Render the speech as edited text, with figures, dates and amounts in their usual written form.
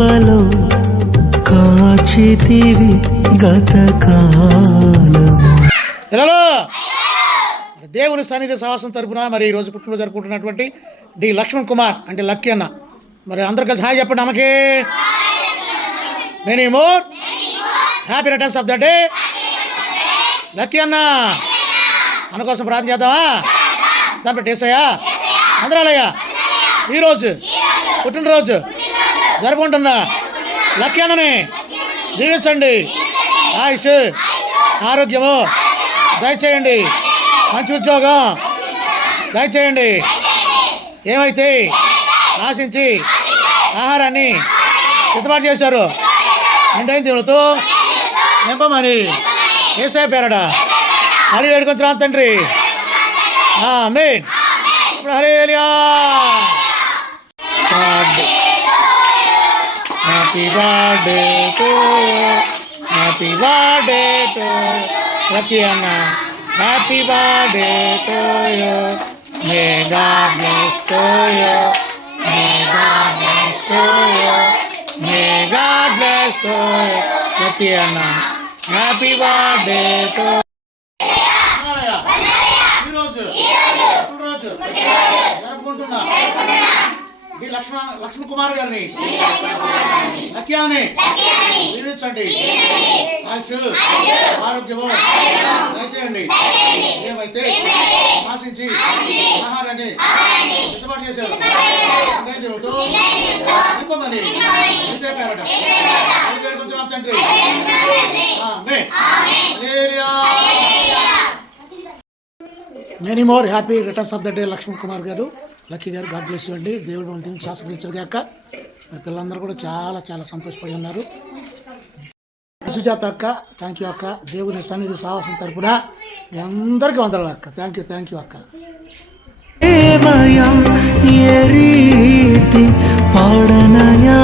కృపలో కాచితివి గతకాలము. దేవుని సన్నిధి సహవాసం తరపున మరి ఈరోజు పుట్టినరోజు జరుపుకుంటున్నటువంటి డి లక్ష్మణ్ కుమార్ అంటే లక్కీ అన్న. మరి అందరు కలిసి హాయ్ చెప్పండి అమ్మకి. Many more happy returns of the day lucky అన్న. అన్న కోసం ప్రార్థన చేద్దామా? దాంట్లో టేసయ్యా అందరాలయ్యా ఈరోజు పుట్టినరోజు జరుపుకుంటున్నా లక్కీ అన్నని దీవించండి. ఆయుష్ ఆరోగ్యము దయచేయండి, మంచి ఉద్యోగం దయచేయండి. ఏమైతే ఆశించి ఆహారాన్ని సిద్ధపాటు చేశారు నిండైన దేవులతో నింపమని ఏసై పేరడ అడి వేడుకొంచున్నాం తండ్రి. ఆమేన్. ఇప్పుడు హల్లెలూయా. Happy birthday to happy birthday to Lucky అన్న. Happy birthday to you. May God bless to you. May God bless to you. May God bless to you. Lucky Anna. Happy birthday to you. Lakshman Kumar గారిని Lucky అని దీవించండి. ఆరోగ్యము దయచేయండి. ఏమైతే ఆశించి ఆహారాన్ని సిద్ధపాటు చేశారు నింపమని చెప్పారట. కొంచెం తండ్రి. Many more happy returns of the day Lakshman Kumar garu Lucky గారు. గాడ్ బ్లెస్ యూ అండి. దేవుడు వాళ్ళ దీన్ని శాస్త్రించారు కాక మరి పిల్లలందరూ కూడా చాలా చాలా సంతోషపడి ఉన్నారు. సుజాత అక్క థ్యాంక్ యూ అక్క. దేవుని సన్నిధి సాహసం తరపున మీ అందరికీ వందలు అక్క. థ్యాంక్ యూ అక్క. పాడనయా